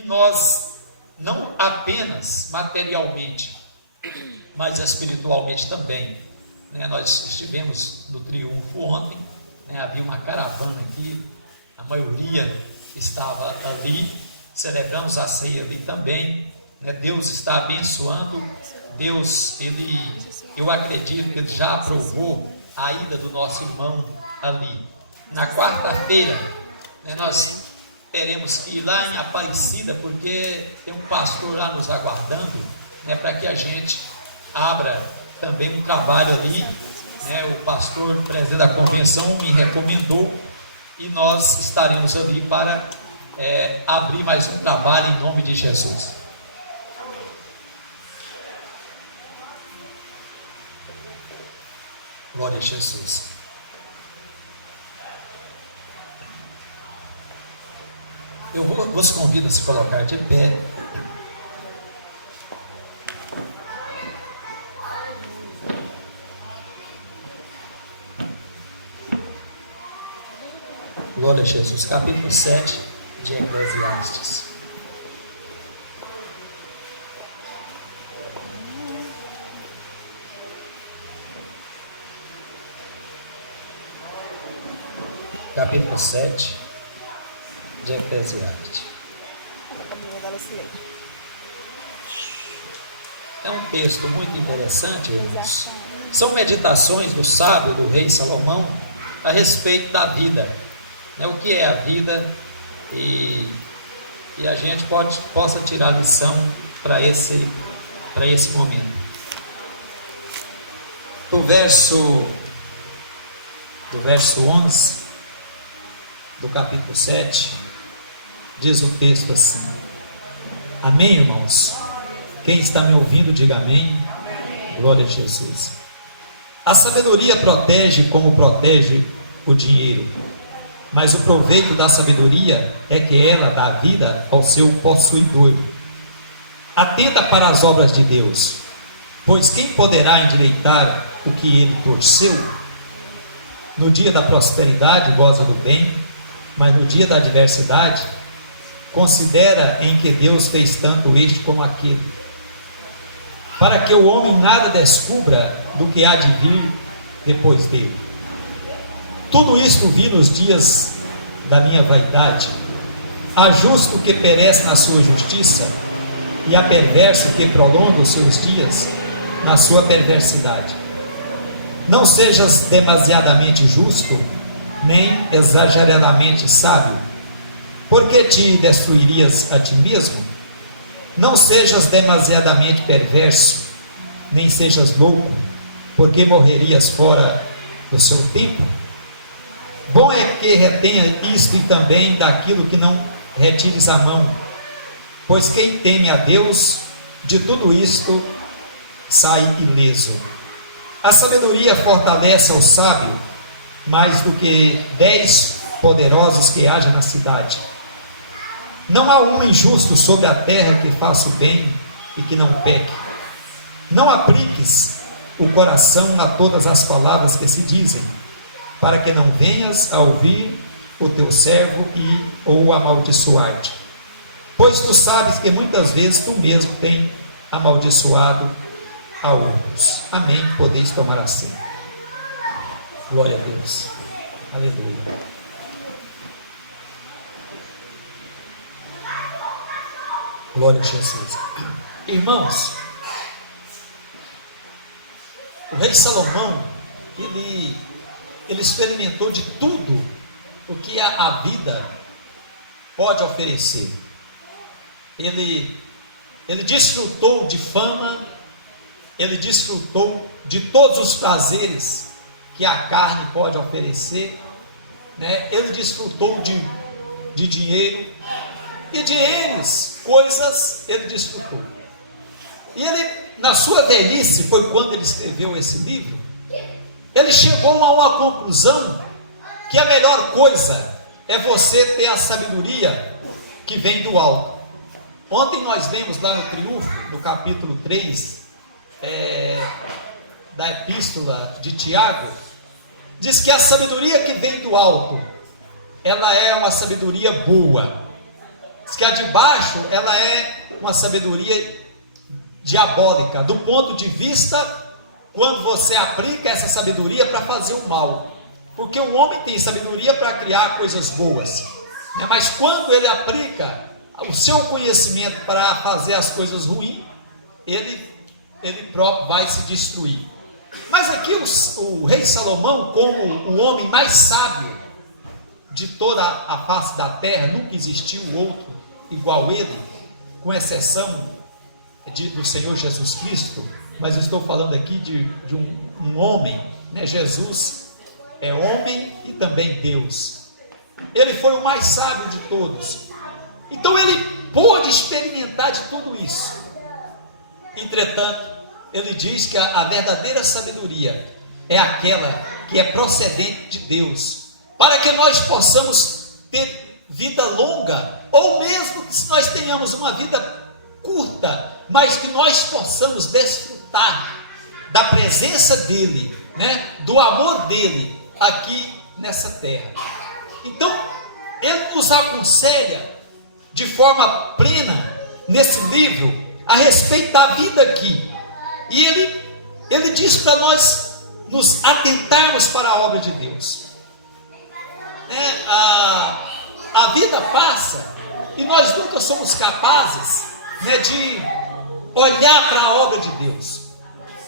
E nós, não apenas materialmente, mas espiritualmente também, né? Nós estivemos no Triunfo ontem, né? Havia uma caravana aqui, a maioria estava ali, celebramos a ceia ali também, né? Deus está abençoando, Deus, eu acredito que Ele já aprovou a ida do nosso irmão ali. Na quarta-feira, né, nós teremos que ir lá em Aparecida, porque tem um pastor lá nos aguardando, né, para que a gente abra também um trabalho ali, né? O pastor, presidente da convenção, me recomendou, e nós estaremos ali para abrir mais um trabalho em nome de Jesus. Glória a Jesus. Eu vos convido a se colocar de pé. Glória a Jesus. Capítulo 7 de Eclesiastes. Capítulo 7 de Eclesiastes. É um texto muito interessante, irmãos. São meditações do sábio, do rei Salomão, a respeito da vida, né? O que é a vida, e a gente possa tirar lição para esse momento. Do verso 11 do capítulo 7, diz o texto assim: amém, irmãos? Quem está me ouvindo, diga amém. Glória a Jesus. A sabedoria protege como protege o dinheiro, mas o proveito da sabedoria é que ela dá vida ao seu possuidor. Atenta para as obras de Deus, pois quem poderá endireitar o que ele torceu? No dia da prosperidade goza do bem, mas no dia da adversidade considera em que Deus fez tanto este como aquele, para que o homem nada descubra do que há de vir depois dele. Tudo isto vi nos dias da minha vaidade. Há justo que perece na sua justiça, e há perverso que prolonga os seus dias na sua perversidade. Não sejas demasiadamente justo, nem exageradamente sábio, porque te destruirias a ti mesmo. Não sejas demasiadamente perverso, nem sejas louco, porque morrerias fora do seu tempo. Bom é que retenha isto e também daquilo que não retires a mão, pois quem teme a Deus, de tudo isto sai ileso. A sabedoria fortalece ao sábio mais do que 10 poderosos que haja na cidade. Não há um injusto sobre a terra que faça o bem e que não peque. Não apliques o coração a todas as palavras que se dizem, para que não venhas a ouvir o teu servo ou amaldiçoar-te. Pois tu sabes que muitas vezes tu mesmo tem amaldiçoado a outros. Amém. Podeis tomar assento. Glória a Deus. Aleluia. Glória a Jesus. Irmãos, o rei Salomão, ele experimentou de tudo o que a vida pode oferecer. Ele desfrutou de fama, ele desfrutou de todos os prazeres que a carne pode oferecer, né? Ele desfrutou de dinheiro, e de eles coisas ele desfrutou. E ele, na sua velhice, foi quando ele escreveu esse livro, ele chegou a uma conclusão, que a melhor coisa é você ter a sabedoria que vem do alto. Ontem nós lemos lá no Triunfo, no capítulo 3, da epístola de Tiago, diz que a sabedoria que vem do alto, ela é uma sabedoria boa. Diz que a de baixo, ela é uma sabedoria diabólica, do ponto de vista quando você aplica essa sabedoria para fazer o mal, porque o homem tem sabedoria para criar coisas boas, né? Mas quando ele aplica o seu conhecimento para fazer as coisas ruins, ele próprio vai se destruir. Mas aqui o rei Salomão, como o homem mais sábio de toda a face da terra, nunca existiu outro igual ele, com exceção do Senhor Jesus Cristo, mas eu estou falando aqui de um homem, né? Jesus é homem e também Deus. Ele foi o mais sábio de todos. Então ele pôde experimentar de tudo isso. Entretanto, ele diz que a verdadeira sabedoria é aquela que é procedente de Deus, para que nós possamos ter vida longa, ou mesmo que nós tenhamos uma vida curta, mas que nós possamos desfrutar da presença dele, né? Do amor dele aqui nessa terra. Então, ele nos aconselha de forma plena nesse livro a respeito da vida aqui. E ele diz para nós nos atentarmos para a obra de Deus. A vida passa e nós nunca somos capazes, né, de olhar para a obra de Deus,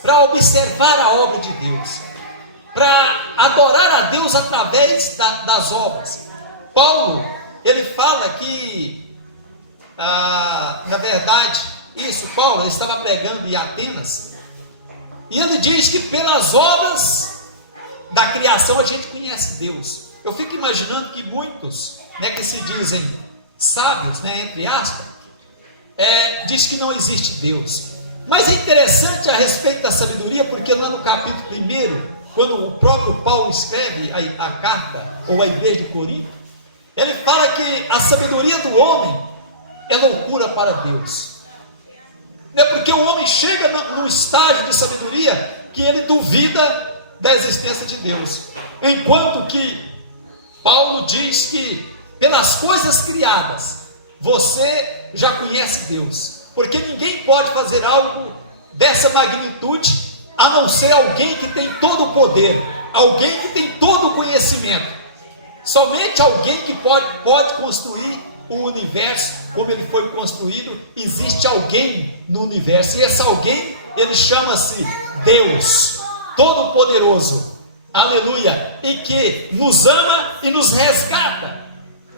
para observar a obra de Deus, para adorar a Deus através das obras. Paulo, ele fala que, na verdade, Paulo, ele estava pregando em Atenas, e ele diz que pelas obras da criação a gente conhece Deus. Eu fico imaginando que muitos, né, que se dizem sábios, né, entre aspas, diz que não existe Deus. Mas é interessante a respeito da sabedoria, porque lá no capítulo 1, quando o próprio Paulo escreve a carta, ou a igreja de Corinto, ele fala que a sabedoria do homem é loucura para Deus. É porque o homem chega num estágio de sabedoria que ele duvida da existência de Deus. Enquanto que Paulo diz que pelas coisas criadas, você já conhece Deus. Porque ninguém pode fazer algo dessa magnitude, a não ser alguém que tem todo o poder, alguém que tem todo o conhecimento. Somente alguém que pode construir o universo como ele foi construído. Existe alguém no universo, e esse alguém, ele chama-se Deus Todo-Poderoso, aleluia, e que nos ama e nos resgata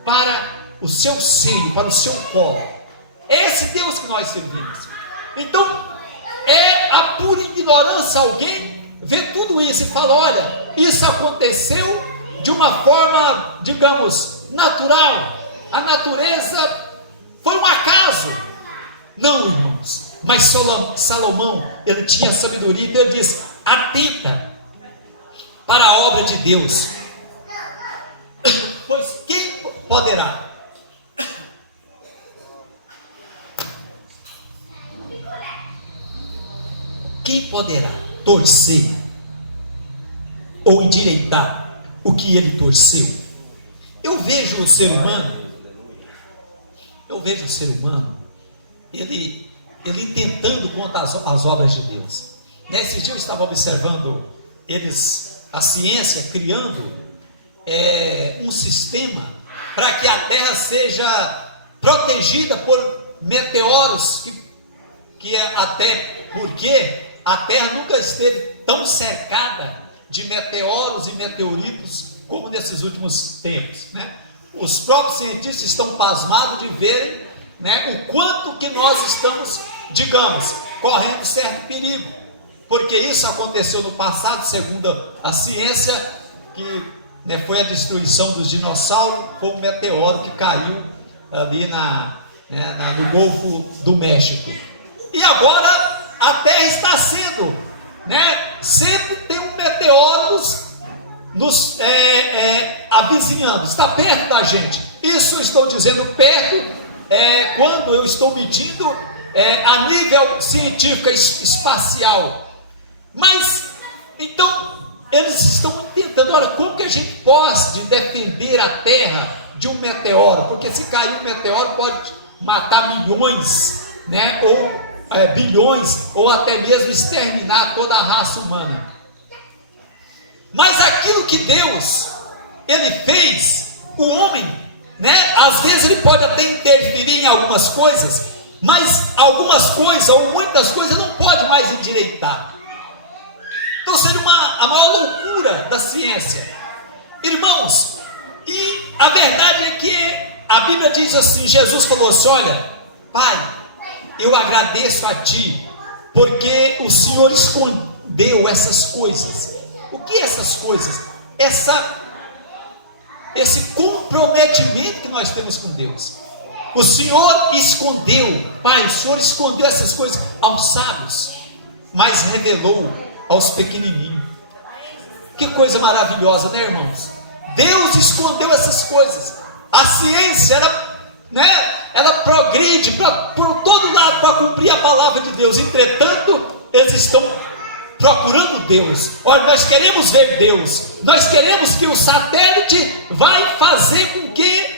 para o seu seio, para o seu colo. É esse Deus que nós servimos. Então, é a pura ignorância alguém ver tudo isso e fala: olha, isso aconteceu de uma forma, digamos, natural. A natureza foi um acaso. Não, irmãos. Mas Salomão, ele tinha sabedoria, então ele diz: atenta para a obra de Deus, pois quem poderá? Quem poderá torcer ou endireitar o que ele torceu? Eu vejo o ser humano, ele tentando contra as obras de Deus. Nesse dia eu estava observando a ciência criando um sistema para que a Terra seja protegida por meteoros, que até porque a Terra nunca esteve tão cercada de meteoros e meteoritos como nesses últimos tempos, né? Os próprios cientistas estão pasmados de verem, né, o quanto que nós estamos, digamos, correndo certo perigo, porque isso aconteceu no passado, segundo a ciência, que, né, foi a destruição dos dinossauros, foi um meteoro que caiu ali no Golfo do México. E agora a Terra está sendo, né, sempre tem um meteoro nos avizinhando, está perto da gente. Isso eu estou dizendo perto, quando eu estou medindo a nível científico espacial. Mas, então, eles estão tentando, olha, como que a gente pode defender a Terra de um meteoro? Porque se cair um meteoro, matar milhões, né, ou bilhões, ou até mesmo exterminar toda a raça humana. Mas aquilo que Deus, Ele fez, o homem, né, às vezes ele pode até interferir em algumas coisas, mas algumas coisas, ou muitas coisas, não pode mais endireitar. Então seria a maior loucura da ciência. Irmãos, e a verdade é que a Bíblia diz assim, Jesus falou assim, olha, Pai, eu agradeço a Ti, porque o Senhor escondeu essas coisas. O que é essas coisas? Esse comprometimento que nós temos com Deus. O Senhor escondeu, Pai, o Senhor escondeu essas coisas aos sábios, mas revelou aos pequenininhos. Que coisa maravilhosa, né, irmãos? Deus escondeu essas coisas. A ciência, ela progride por todo lado para cumprir a palavra de Deus. Entretanto, eles estão procurando Deus. Olha, nós queremos ver Deus. Nós queremos que o satélite vai fazer com que,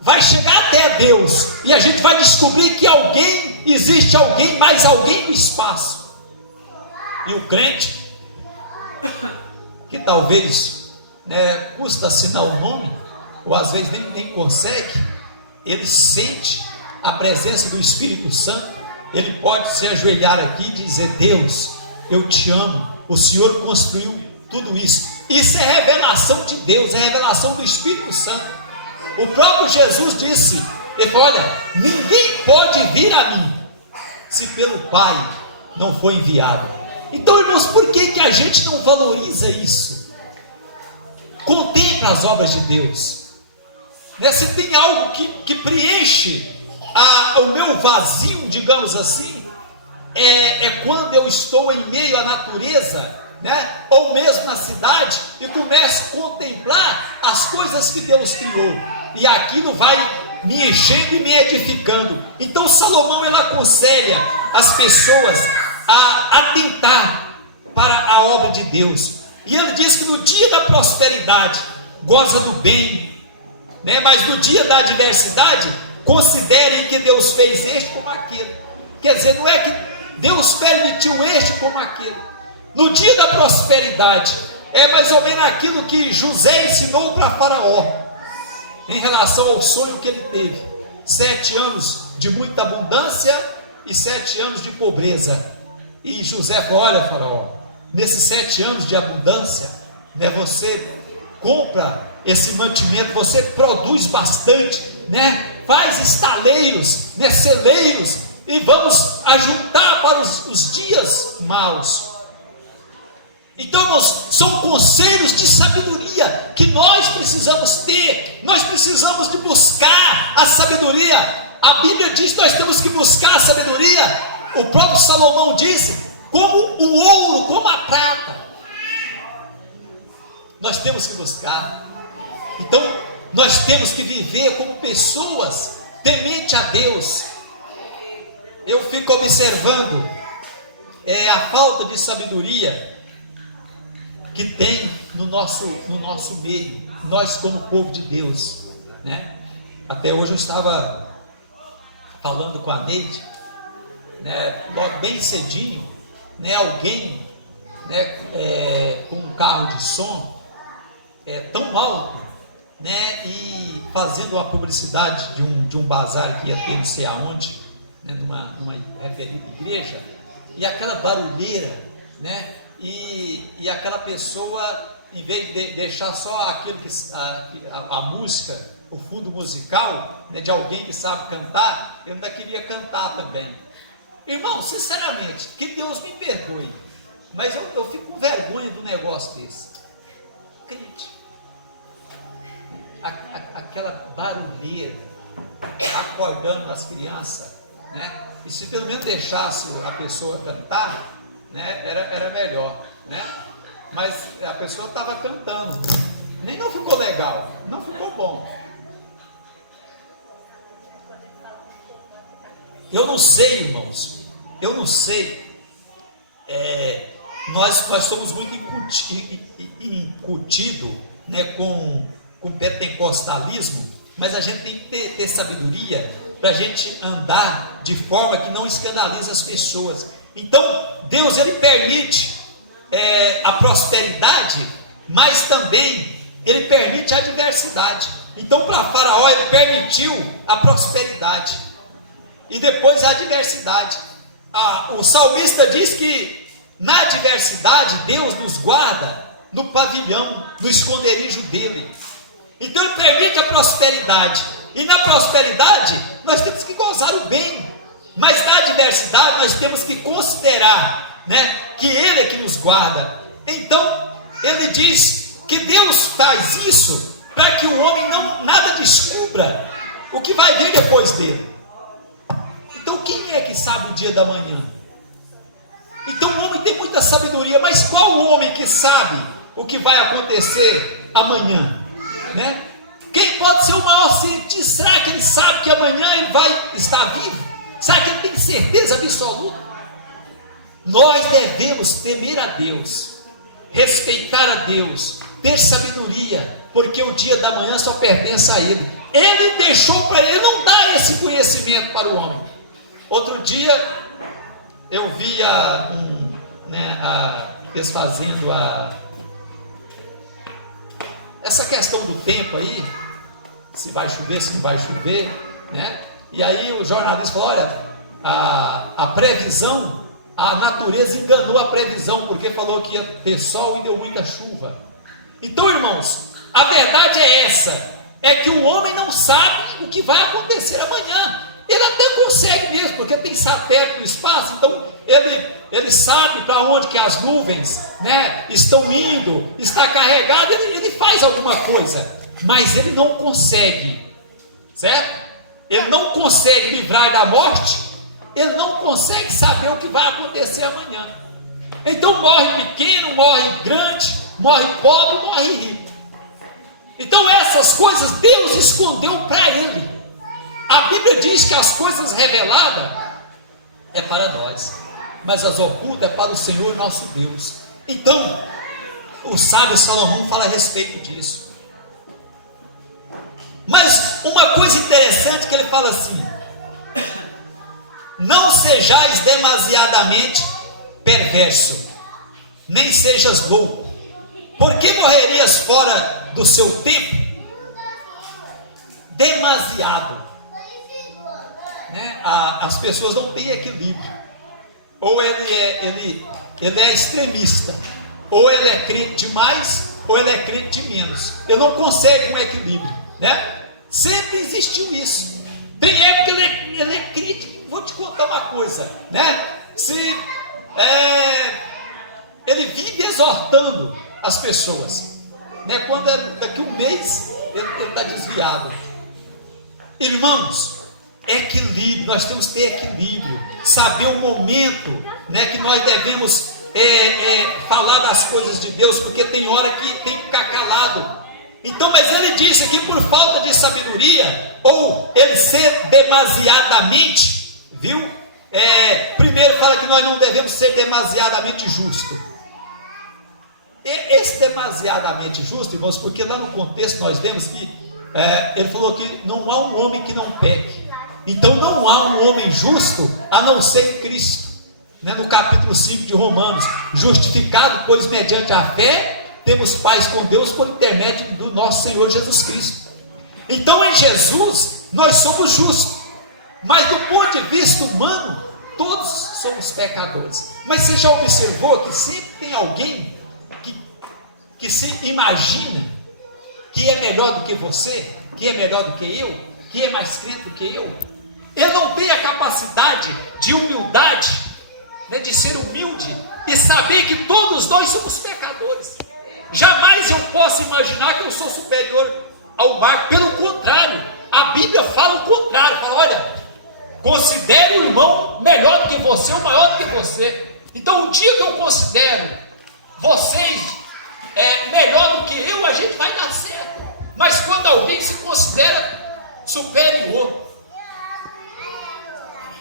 vai chegar até Deus. E a gente vai descobrir que existe alguém, mais alguém no espaço. E o crente, que talvez custa assinar o nome, ou às vezes nem consegue, ele sente a presença do Espírito Santo. Ele pode se ajoelhar aqui e dizer, Deus, eu te amo, o Senhor construiu tudo isso. Isso é revelação de Deus, é revelação do Espírito Santo. O próprio Jesus disse, ele falou, olha, ninguém pode vir a mim, se pelo Pai não for enviado. Então, irmãos, por que a gente não valoriza isso? Contempla as obras de Deus. Se tem algo que preenche o meu vazio, digamos assim, é quando eu estou em meio à natureza, ou mesmo na cidade, e começo a contemplar as coisas que Deus criou, e aquilo vai me enchendo e me edificando. Então Salomão, ele aconselha as pessoas a atentar para a obra de Deus, e ele diz que no dia da prosperidade goza do bem, mas no dia da adversidade considerem que Deus fez este como aquele. Quer dizer, não é que Deus permitiu este como aquele. No dia da prosperidade é mais ou menos aquilo que José ensinou para Faraó em relação ao sonho que ele teve: 7 anos de muita abundância e 7 anos de pobreza. E José falou: olha, Faraó, nesses 7 anos de abundância, você compra esse mantimento, você produz bastante, faz estaleiros, celeiros, e vamos ajuntar para os dias maus. Então, irmãos, são conselhos de sabedoria que nós precisamos ter. Nós precisamos de buscar a sabedoria. A Bíblia diz que nós temos que buscar a sabedoria. O próprio Salomão disse: como o ouro, como a prata, nós temos que buscar. Então, nós temos que viver como pessoas temente a Deus. Eu fico observando a falta de sabedoria que tem no nosso meio, nós como povo de Deus, Até hoje eu estava falando com a Neide, logo bem cedinho, alguém, com um carro de som tão alto, e fazendo uma publicidade de um bazar que ia ter não sei aonde, numa referida igreja, e aquela barulheira, e aquela pessoa, em vez de deixar só aquilo que a música, o fundo musical, de alguém que sabe cantar, eu ainda queria cantar também. Irmão, sinceramente, que Deus me perdoe, mas eu fico com vergonha do negócio desse. Crente, aquela barulheira, acordando as crianças, e se pelo menos deixasse a pessoa cantar, era melhor, mas a pessoa estava cantando, nem não ficou legal, não ficou bom. Eu não sei, irmãos, eu não sei, nós somos muito incutidos, com pentecostalismo, mas a gente tem que ter sabedoria para a gente andar de forma que não escandalize as pessoas. Então, Deus, Ele permite a prosperidade, mas também Ele permite a adversidade. Então, para Faraó, Ele permitiu a prosperidade e depois a adversidade. O salmista diz que na adversidade Deus nos guarda no pavilhão, no esconderijo dele. Então Ele permite a prosperidade, e na prosperidade nós temos que gozar o bem, mas na adversidade nós temos que considerar, né, que Ele é que nos guarda. Então Ele diz que Deus faz isso para que o homem nada descubra o que vai vir depois dele. Então quem é que sabe o dia da manhã? Então o homem tem muita sabedoria, mas qual o homem que sabe o que vai acontecer amanhã? Né? Quem pode ser o maior cientista? Será que ele sabe que amanhã ele vai estar vivo? Será que ele tem certeza absoluta? Nós devemos temer a Deus, respeitar a Deus, ter sabedoria, porque o dia da manhã só pertence a Ele. Ele deixou para Ele, não dá esse conhecimento para o homem. Outro dia eu via eles fazendo essa questão do tempo aí, se vai chover, se não vai chover, né? E aí o jornalista falou: olha, a previsão, a natureza enganou a previsão, porque falou que ia ter sol e deu muita chuva. Então, irmãos, a verdade é essa, é que o homem não sabe o que vai acontecer amanhã. Ele até consegue mesmo, porque tem satélite no espaço, então ele sabe para onde que as nuvens, né, estão indo, está carregado, ele faz alguma coisa, mas ele não consegue, certo? Ele não consegue livrar da morte, ele não consegue saber o que vai acontecer amanhã. Então morre pequeno, morre grande, morre pobre, morre rico. Então essas coisas Deus escondeu para ele. A Bíblia diz que as coisas reveladas é para nós, mas as ocultas é para o Senhor nosso Deus. Então, o sábio Salomão fala a respeito disso. Mas uma coisa interessante que ele fala assim: não sejais demasiadamente perverso, nem sejas louco, porque morrerias fora do seu tempo. Demasiado, né? As pessoas não têm equilíbrio. Ou ele é extremista, ou ele é crente demais, ou ele é crente de menos. Ele não consegue um equilíbrio, né? Sempre existiu isso. Tem época que ele é crente. Vou te contar uma coisa, né? Ele vive exortando as pessoas, né? Quando daqui um mês ele está desviado. Irmãos, equilíbrio, nós temos que ter equilíbrio, saber o momento, né, que nós devemos falar das coisas de Deus, porque tem hora que tem que ficar calado. Então, mas ele disse que por falta de sabedoria, ou ele ser demasiadamente, viu? Primeiro fala que nós não devemos ser demasiadamente justos. Esse demasiadamente justo, irmãos, porque lá no contexto nós vemos que ele falou que não há um homem que não peque. Então não há um homem justo a não ser Cristo, né? No capítulo 5 de Romanos: justificado, pois mediante a fé temos paz com Deus por intermédio do nosso Senhor Jesus Cristo. Então em Jesus nós somos justos, mas do ponto de vista humano todos somos pecadores. Mas você já observou que sempre tem alguém que se imagina que é melhor do que você, que é melhor do que eu, que é mais crente do que eu? Ele não tem a capacidade de humildade, né, de ser humilde e saber que todos nós somos pecadores. Jamais eu posso imaginar que eu sou superior ao Marco. Pelo contrário, a Bíblia fala o contrário. Fala: olha, considere o irmão melhor do que você, ou maior do que você. Então o dia que eu considero vocês melhor do que eu, a gente vai dar certo. Mas quando alguém se considera superior,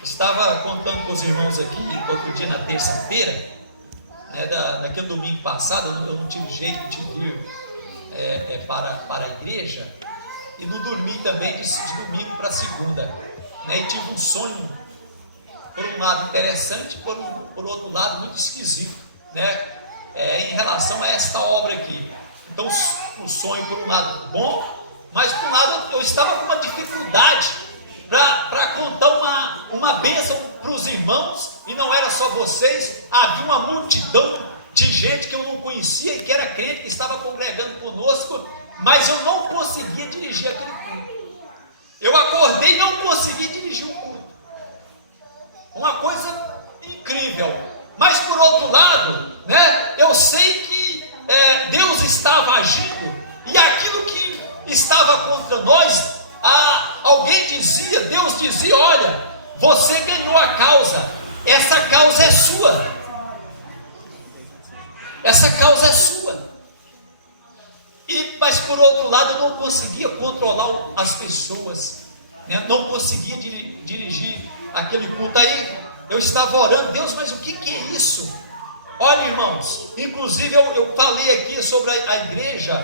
estava contando com os irmãos aqui outro dia na terça-feira, né, daquele domingo passado, eu não tive jeito de vir para a igreja, e não dormi também de domingo para segunda, né? E tive um sonho, por um lado interessante, por outro lado muito esquisito, né? Em relação a esta obra aqui. Então o sonho por um lado bom, mas por um lado eu estava com uma dificuldade para contar uma bênção para os irmãos, e não era só vocês, havia uma multidão de gente que eu não conhecia e que era crente, que estava congregando conosco, mas eu não conseguia dirigir aquele culto. Eu acordei e não consegui dirigir o culto. Uma coisa incrível. Mas por outro lado, né, eu sei que Deus estava agindo, e aquilo que estava contra nós, alguém dizia, Deus dizia: olha, você ganhou a causa, essa causa é sua. Essa causa é sua. Mas por outro lado, eu não conseguia controlar as pessoas, né? Não conseguia dirigir aquele culto. Aí eu estava orando: Deus, mas o que é isso? Olha, irmãos, inclusive eu falei aqui sobre a igreja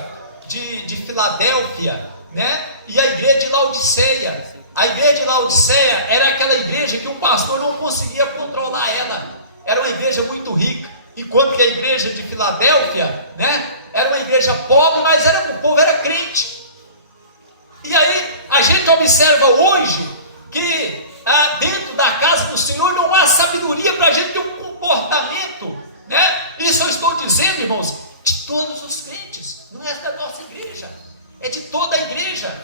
de Filadélfia, né? E a igreja de Laodiceia. A igreja de Laodiceia era aquela igreja que o pastor não conseguia controlar ela. Era uma igreja muito rica. Enquanto que a igreja de Filadélfia, né, era uma igreja pobre, mas o povo era crente. E aí a gente observa hoje que dentro da casa do Senhor não há sabedoria para a gente ter um comportamento, né? Isso eu estou dizendo, irmãos, de todos os crentes, não é da nossa igreja, é de toda a igreja,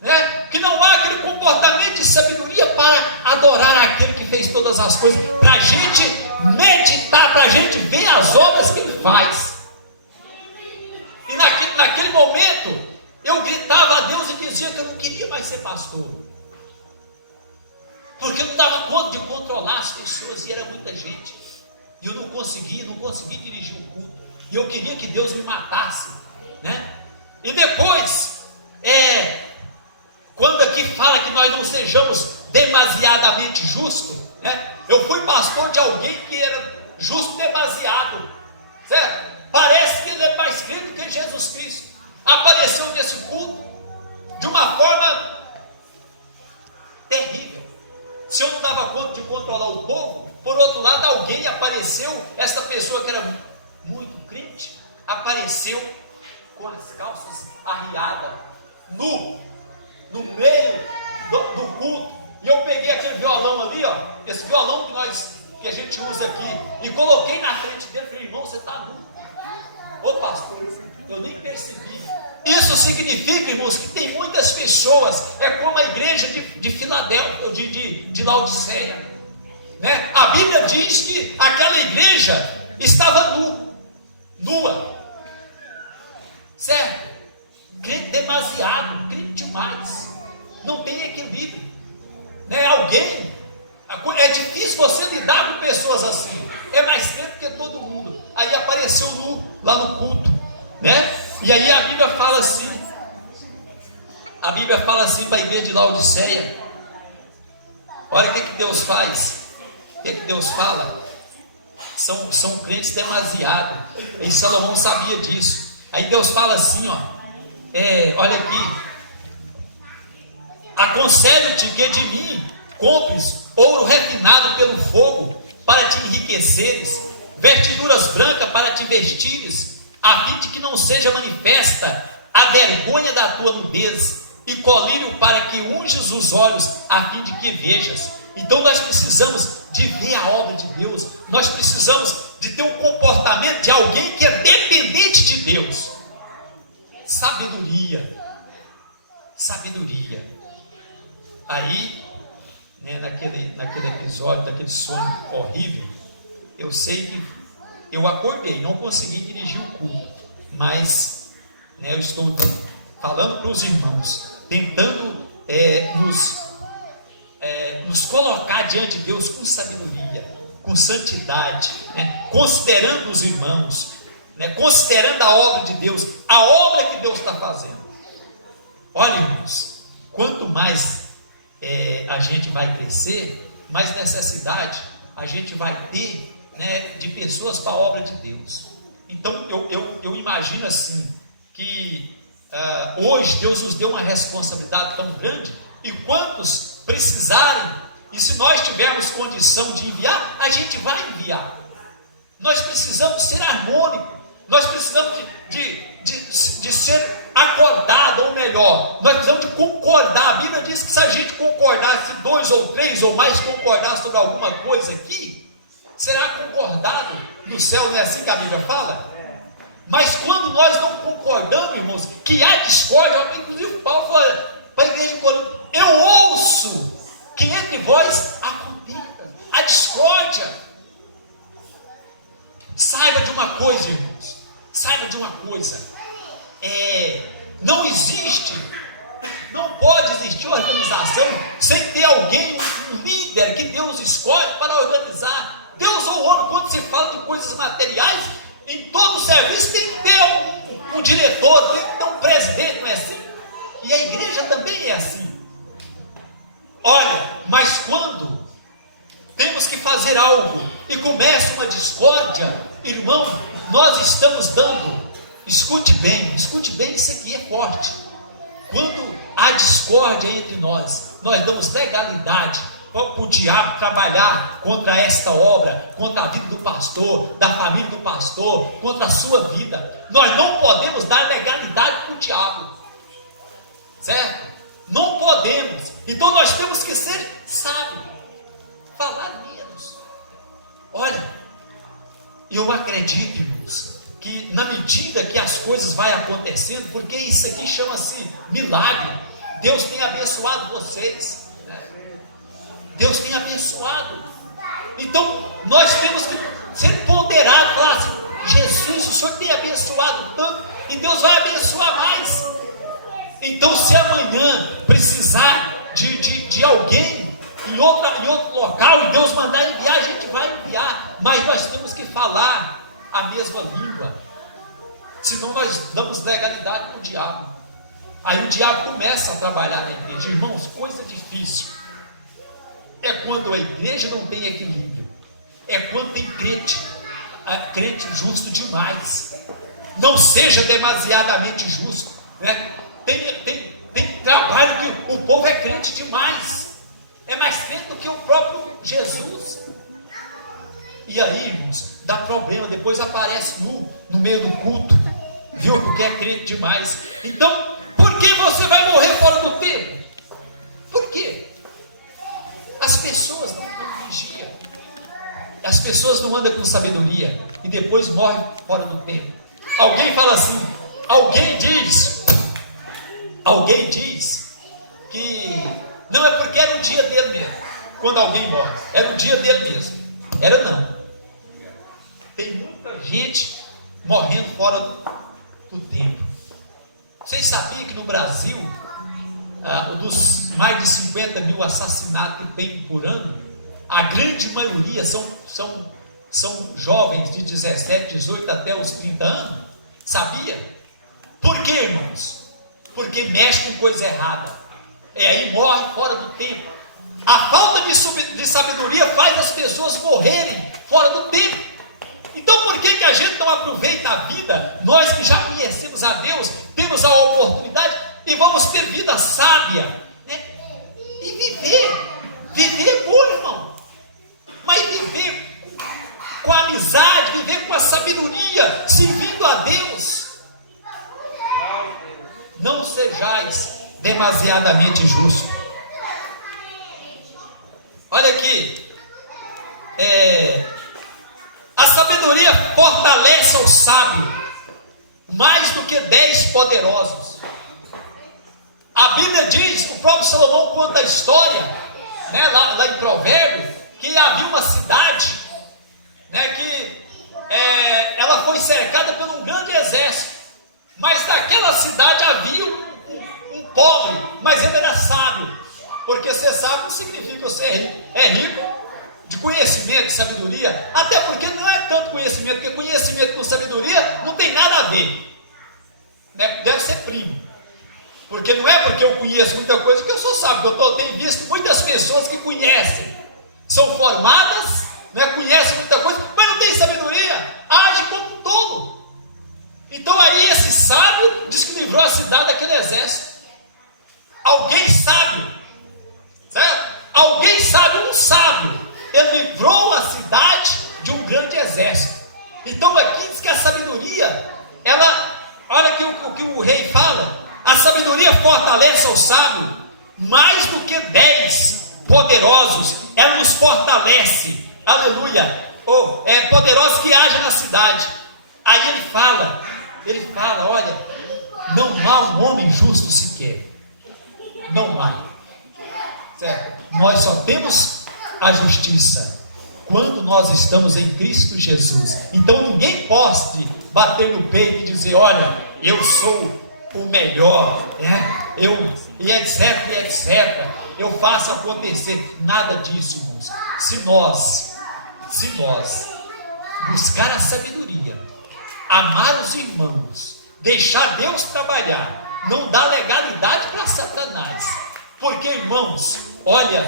né? Que não há aquele comportamento de sabedoria para adorar aquele que fez todas as coisas, para a gente meditar, para a gente ver as obras que ele faz. E naquele momento eu gritava a Deus e dizia que eu não queria mais ser pastor, porque eu não dava conta de controlar as pessoas, e era muita gente, e eu não conseguia dirigir o culto, e eu queria que Deus me matasse, né? E depois, quando aqui fala que nós não sejamos demasiadamente justos, né? Eu fui pastor de alguém que era justo demasiado, certo? Parece que ele é mais crente do que Jesus Cristo. Apareceu nesse culto de uma forma terrível. Se eu não dava conta de controlar o povo, por outro lado, alguém apareceu, essa pessoa que era muito crente, apareceu com as calças arriadas, no meio do culto. E eu peguei aquele violão ali, ó, esse violão que a gente usa aqui, e coloquei na frente dele. Falei: irmão, você está nu. Ô pastor, eu nem percebi. Isso significa, irmãos, que tem muitas pessoas, como a igreja de Filadélfia, de Laodiceia, né? A Bíblia diz que aquela igreja estava nua, certo? Crente demasiado, crente demais, não tem equilíbrio, né? É difícil você lidar com pessoas assim, é mais crente que todo mundo. Aí apareceu nu lá no culto, né? E aí a Bíblia fala assim para a igreja de Laodiceia. Olha o que Deus faz, o que Deus fala. São crentes demasiado, e Salomão sabia disso. Aí Deus fala assim, ó, olha aqui: aconselho-te que de mim compres ouro refinado pelo fogo, para te enriqueceres, vestiduras brancas para te vestires, a fim de que não seja manifesta a vergonha da tua nudez, e colírio para que unges os olhos, a fim de que vejas. Então nós precisamos de ver a obra de Deus, nós precisamos de ter um comportamento de alguém que é dependente de Deus. Sabedoria. Aí, né, naquele episódio, daquele sonho horrível, eu sei que eu acordei, não consegui dirigir o culto, mas, né, eu estou falando para os irmãos, tentando nos colocar diante de Deus com sabedoria, com santidade, né, considerando os irmãos, né, considerando a obra de Deus, a obra que Deus está fazendo. Olha, irmãos, quanto mais a gente vai crescer, mais necessidade a gente vai ter, né, de pessoas para a obra de Deus. Então eu imagino assim, que hoje Deus nos deu uma responsabilidade tão grande, e quantos precisarem, e se nós tivermos condição de enviar, a gente vai enviar. Nós precisamos ser harmônicos, nós precisamos de ser acordado, ou melhor, nós precisamos de concordar. A Bíblia diz que se a gente concordar, se 2 ou 3 ou mais concordar sobre alguma coisa aqui, será concordado no céu, não é assim que a Bíblia fala? Mas quando nós não concordamos, irmãos, que há discórdia, inclusive Paulo fala para a igreja de Corinto: eu ouço que entre vós há contenda, há discórdia. Saiba de uma coisa, irmãos, saiba de uma coisa, não existe, não pode existir organização sem ter alguém, um líder que Deus escolhe para organizar. Deus ou homem, quando se fala de coisas materiais, em todo serviço tem que ter um diretor, tem que ter um presidente, não é assim? E a igreja também é assim. Olha, mas quando temos que fazer algo e começa uma discórdia, irmão, nós estamos dando, escute bem, isso aqui é forte. Quando há discórdia entre nós damos legalidade para o diabo trabalhar contra esta obra, contra a vida do pastor, da família do pastor, contra a sua vida. Nós não podemos dar legalidade para o diabo, certo? Não podemos. Então nós temos que ser sábios, falar menos. Olha, eu acredito, irmãos, que na medida que as coisas vão acontecendo, porque isso aqui chama-se milagre, Deus tem abençoado vocês, Deus tem abençoado. Então nós temos que ser ponderados, falar assim: Jesus, o Senhor tem abençoado tanto, e Deus vai abençoar mais. Então, se amanhã precisar de alguém em outro local, e Deus mandar enviar, a gente vai enviar, mas nós temos que falar a mesma língua, senão nós damos legalidade para o diabo. Aí o diabo começa a trabalhar na igreja. Irmãos, coisa difícil é quando a igreja não tem equilíbrio, é quando tem crente justo demais. Não seja demasiadamente justo, né? Tem trabalho que o povo é crente demais, é mais crente do que o próprio Jesus. E aí, irmãos, dá problema, depois aparece no meio do culto, viu? Porque é crente demais. Então, por que você vai morrer fora do tempo? Por quê? As pessoas não vigiam, as pessoas não andam com sabedoria, e depois morrem fora do tempo. Alguém fala assim, alguém diz que não é porque era o dia dele mesmo, quando alguém morre, era o dia dele mesmo. Era não. Tem muita gente morrendo fora do tempo. Vocês sabiam que no Brasil, dos mais de 50 mil assassinatos que tem por ano, a grande maioria são jovens de 17, 18 até os 30 anos? Sabia? Por quê, irmãos? Porque mexe com coisa errada, e aí morre fora do tempo. A falta de sabedoria faz as pessoas morrerem fora do tempo. Então por que a gente não aproveita a vida? Nós que já conhecemos a Deus, temos a oportunidade e vamos ter vida sábia, né? E viver é bom, irmão, mas viver com a amizade, viver com a sabedoria, servindo a Deus. Não sejais demasiadamente justo. Olha aqui, a sabedoria fortalece ao sábio mais do que 10 poderosos. A Bíblia diz, o próprio Salomão conta a história, né, lá em Provérbios, que havia uma cidade, né, que ela foi cercada por um grande exército, mas naquela cidade havia um pobre, mas ele era sábio, porque ser sábio não significa você é rico de conhecimento, de sabedoria, até porque não é tanto conhecimento, porque conhecimento com sabedoria não tem nada a ver, né? Deve ser primo, porque não é porque eu conheço muita coisa que eu sou sábio. Eu tenho visto muitas pessoas que conhecem, são formadas, né? Conhecem muita coisa, mas não tem sabedoria, age como um tolo. Então aí esse sábio diz que livrou a cidade daquele exército. Alguém sábio, certo? Alguém sábio, um sábio, ele livrou a cidade de um grande exército. Então aqui diz que a sabedoria, olha o que o rei fala, a sabedoria fortalece ao sábio mais do que 10 poderosos, ela nos fortalece, aleluia, poderosos que haja na cidade. Aí ele fala, olha, não há um homem justo sequer, não há, certo? Nós só temos a justiça quando nós estamos em Cristo Jesus. Então ninguém pode bater no peito e dizer, olha, eu sou o melhor, e etc, eu faço acontecer. Nada disso, irmãos. Se nós buscar a sabedoria, amar os irmãos, deixar Deus trabalhar, não dar legalidade para Satanás, porque, irmãos, olha,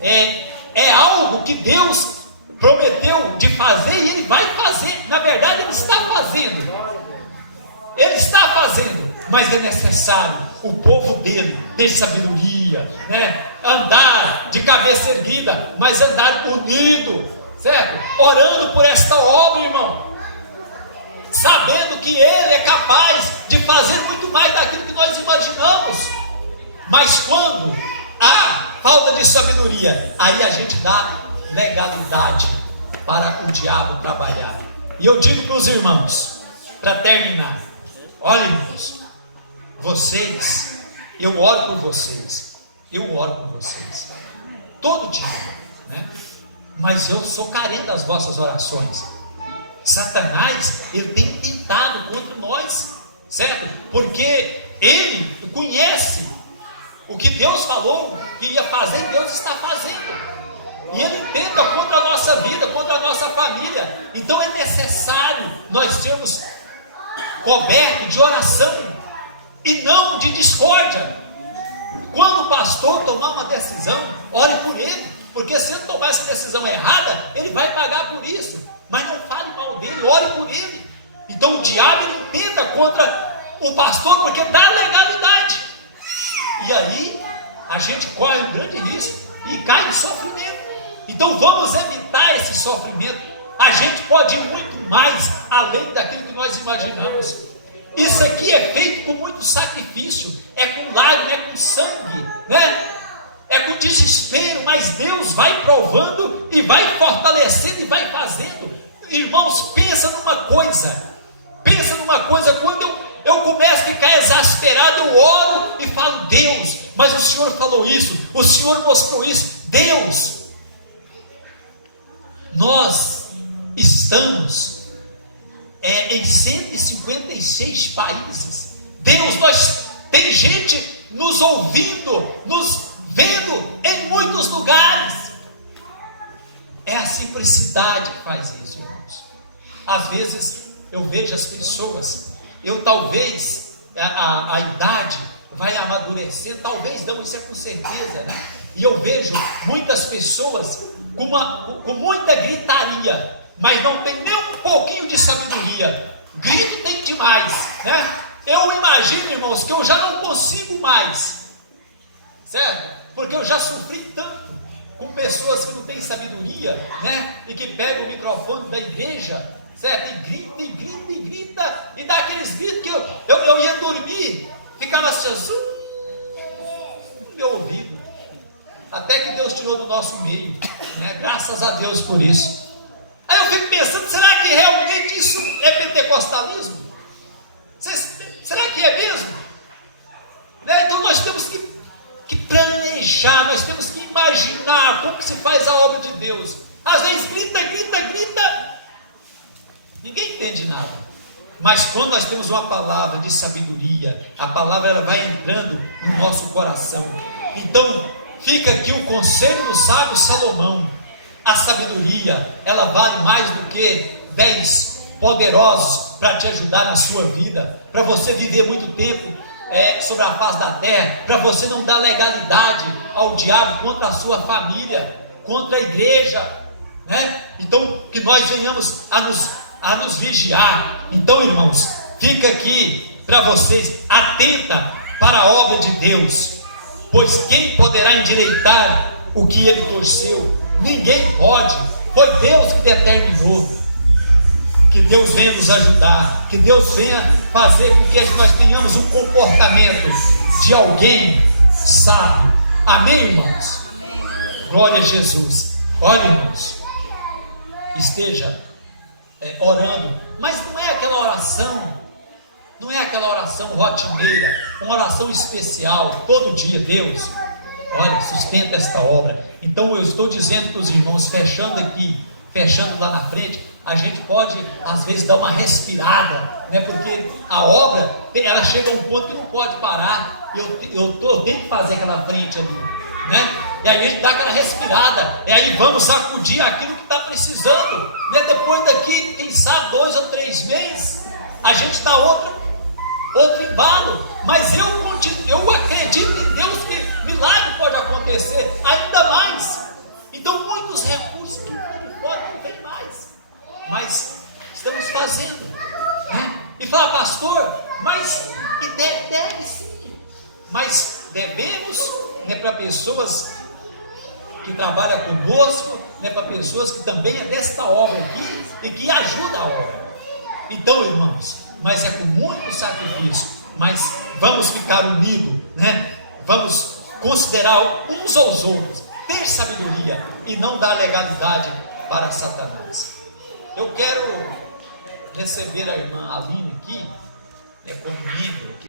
é algo que Deus prometeu de fazer e Ele vai fazer. Na verdade, Ele está fazendo, mas é necessário o povo dele ter sabedoria, andar de cabeça erguida, mas andar unido, certo? Orando por esta obra, irmão, sabendo que Ele é capaz de fazer muito mais daquilo que nós imaginamos. Mas quando há falta de sabedoria, aí a gente dá legalidade para o diabo trabalhar. E eu digo para os irmãos, para terminar, olha, irmãos, vocês, eu oro por vocês, todo dia, mas eu sou carente das vossas orações. Satanás, ele tem tentado contra nós, certo? Porque ele conhece o que Deus falou que ia fazer, e Deus está fazendo. E ele tenta contra a nossa vida, contra a nossa família. Então é necessário nós sermos cobertos de oração e não de discórdia. Quando o pastor tomar uma decisão, ore por ele, porque se ele tomar essa decisão errada, ele vai pagar por isso. Mas não fale mal dele, ore por ele. Então o diabo, ele tenta contra o pastor porque dá legalidade. E aí a gente corre um grande risco e cai em sofrimento. Então vamos evitar esse sofrimento. A gente pode ir muito mais além daquilo que nós imaginamos. Isso aqui é feito com muito sacrifício, é com lágrimas, é com sangue, é com desespero, mas Deus vai provando e vai fortalecendo e vai fazendo. Irmãos, pensa numa coisa, quando eu começo a ficar exasperado, eu oro e falo, Deus, mas o Senhor falou isso, o Senhor mostrou isso. Deus, nós estamos em 156 países. Deus, tem gente nos ouvindo, nos vendo em muitos lugares. É a simplicidade que faz isso, irmãos. Às vezes eu vejo as pessoas, talvez a idade vai amadurecer, talvez não, isso é com certeza, e eu vejo muitas pessoas com muita gritaria, mas não tem nem um pouquinho de sabedoria. Grito tem demais, eu imagino, irmãos, que eu já não consigo mais, certo? Porque eu já sofri tanto com pessoas que não têm sabedoria, e que pegam o microfone da igreja, certo? E grita, e dá aqueles gritos que eu ia dormir, ficava assim, no meu ouvido, até que Deus tirou do nosso meio, graças a Deus por isso. Aí eu fico pensando, será que realmente isso é pentecostalismo? Será que é mesmo? Então nós temos que planejar, nós temos que imaginar como que se faz a obra de Deus. Às vezes grita, ninguém entende nada. Mas quando nós temos uma palavra de sabedoria, a palavra ela vai entrando no nosso coração. Então fica aqui o conselho do sábio Salomão. A sabedoria, ela vale mais do que 10 poderosos para te ajudar na sua vida, para você viver muito tempo sobre a face da terra, para você não dar legalidade ao diabo contra a sua família, contra a igreja, Então que nós venhamos a nos vigiar. Então, irmãos, Fica aqui para vocês, atenta para a obra de Deus, pois quem poderá endireitar o que ele torceu? Ninguém pode, foi Deus que determinou. Que Deus venha nos ajudar, que Deus venha fazer com que nós tenhamos um comportamento de alguém sábio. Amém, irmãos? Glória a Jesus. Olha, irmãos, esteja orando, mas não é aquela oração rotineira, uma oração especial, todo dia. Deus, olha, sustenta esta obra. Então eu estou dizendo para os irmãos, fechando aqui, fechando lá na frente, a gente pode às vezes dar uma respirada, né? Porque a obra, ela chega a um ponto que não pode parar. Eu tenho que fazer aquela frente ali, né? E aí a gente dá aquela respirada, e aí vamos sacudir aquilo que está precisando, né? Depois daqui, quem sabe 2 ou 3 meses, a gente dá outro embalo. Mas eu acredito em Deus que milagre pode acontecer ainda mais. Então muitos recursos que não tem mais, mas estamos fazendo, né? E fala, pastor, mas e deve sim, mas devemos, né, para pessoas que trabalham conosco, né, para pessoas que também é desta obra aqui e que ajudam a obra. Então, irmãos, mas é com muito sacrifício, mas vamos ficar unidos, né? Vamos considerar uns aos outros, ter sabedoria e não dar legalidade para Satanás. Eu quero receber a irmã Aline aqui, né, como membro aqui.